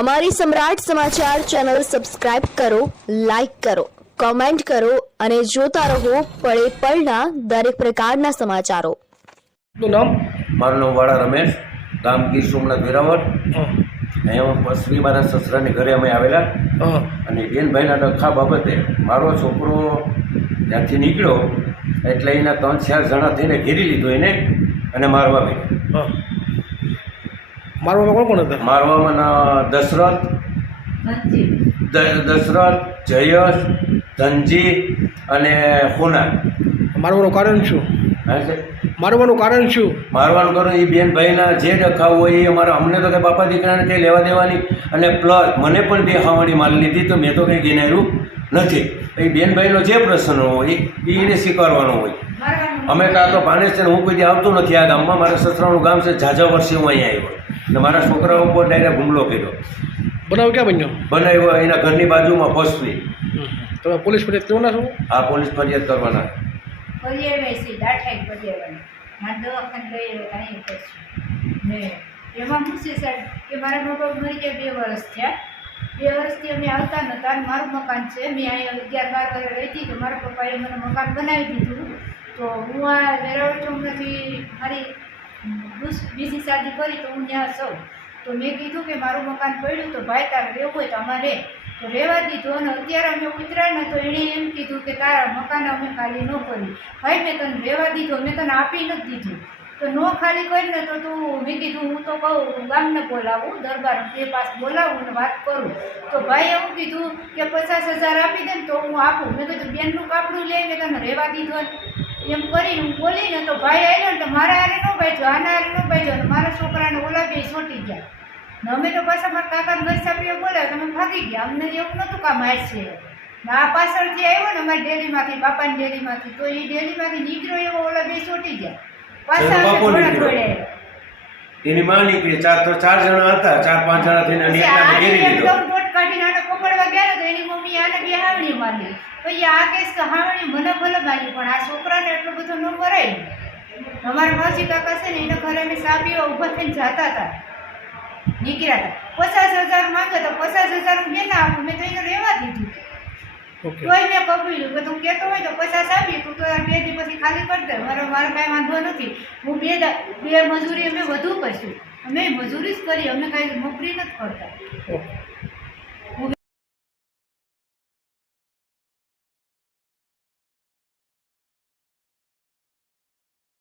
અમારી સમ્રાટ સમાચાર ચેનલ સબસ્ક્રાઇબ કરો, લાઇક કરો, કોમેન્ટ કરો અને જોતા રહો પળે પળના દરેક પ્રકારના સમાચારો. નામ? મારું નામ વાળા રમેશ, ગામ ગીર સોમનાથ વેરાવળ. અહીંયા પશ્ચિમી મારા સસરાની ઘરે અમે આવેલા અને બેનભાઈના ડખા બાબતે મારો છોકરો ત્યાંથી નીકળ્યો એટલે એના 3-4 જણા થઈને ઘેરી લીધો એને અને મારવા માંડ્યો. મારવામાં કોણ કોણ હતા? મારવામાં દશરથ, જયેશ, ધનજી અને હુના. મારવાનું કારણ શું? હા છે મારવાનું કારણ શું? મારવાનું કરું એ બેનભાઈના જે ડખા હોય એ અમારા અમને તો કંઈ બાપા દીકરાને કંઈ લેવા દેવાની અને પ્લસ મને પણ 2 ખાવાની માલ લીધી તો મેં તો કંઈ ગિનાર્યું નથી. એ બેનભાઈનો જે પ્રશ્ન હોય એ એને સ્વીકારવાનો હોય. અમે કાં તો ભાનેશ છે ને હું કોઈ દી આવતો નથી આ ગામમાં. મારા સસરાનું ગામ છે, ઝાઝા વર્ષે હું અહીંયા આવ્યો અને મારા છોકરાઓ ઉપર ડાયરેક્ટ હુમલો કર્યો. બનાવ ક્યાં બન્યો? બનાવ્યો એના ઘરની બાજુમાં ફસવી. તમે પોલીસ ફરિયાદ કરવાના છો? આ પોલીસ ફરિયાદ કરવાના. એમાં શું છે સાહેબ કે મારા મોટો મરી ગયા 2 વર્ષ થયા. 2 વર્ષથી અમે આવતા નહોતા અને મારું મકાન છે. મેં અહીંયા 11-12 વર્ષ રહેતી તો મારા પપ્પાએ મને મકાન બનાવી દીધું. તો હું આ વેરાવળ ચોકમાંથી મારી બીજી શાદી કરી તો હું ત્યાં સૌ તો મેં કીધું કે મારું મકાન પડ્યું તો ભાઈ તારે રહેવું હોય તો અમારે તો રહેવા દીધું. અને અત્યારે અમે ઉતર્યા ને તો એણે એમ કીધું કે તારા મકાન અમે ખાલી ન કરી. ભાઈ મેં તને રહેવા દીધું, મેં તને આપી નથી દીધું તો ન ખાલી કરીને તો તું મેં કીધું હું તો કહું ગામને બોલાવું, દરબાર તે પાસ બોલાવું ને વાત કરું. તો ભાઈ એવું કીધું કે 50,000 આપી દે ને તો હું આપું. મેં કીધું બેનનું કાપડું લઈ મેં તને રહેવા દીધું એમ કરીને હું બોલીને તો ભાઈ આવ્યો ને તો મારા હારે ન બાજ્યો, આના હારે ન બાજ્યો અને મારા છોકરાને ઓલા 2 છોટી ગયા. ને અમે તો પાછા મારા કાકાને ગરસાપીઓ બોલ્યા તમે ભાગી ગયા. અમને એવું નહોતું કામ છે. આ પાછળથી આવ્યો ને અમારી ડેરીમાંથી, બાપાની ડેરીમાંથી, તો એ ડેરીમાંથી નીકળ્યો એવો ઓલા 2 છોટી ગયા. પાછા અમે થોડા દોડ્યા. એની માં નીકળી 4 જણા હતા, 4-5 જણા થઈને નીકળ્યા ઘેરી લીધો. કાઢીને આને પકડવા ગયા તો એની મમ્મી આને 2 હાવણી મારી. પછી આ કેસ કે હાવણી મને ભલે મારી પણ આ છોકરાને એટલો બધો ન મરાય. અમારા માસી કાકા છે ને એના ઘરે અમે સાપીઓ ઊભા થઈને જતા હતા, નીકળ્યા હતા. 50,000 માંગે તો 50,000 હું બેન આપું. મેં તો એને રહેવા દીધું. તોય મેં કબૂલ્યું કે તું કહેતો હોય તો 50 આપી, તું તો 2 દી પછી ખાલી કરી દે. મારો કાંઈ વાંધો નથી. હું બે મજૂરી અમે વધુ કરશું. અમે મજૂરી જ કરી, અમે કાંઈ નોકરી નથી કરતા.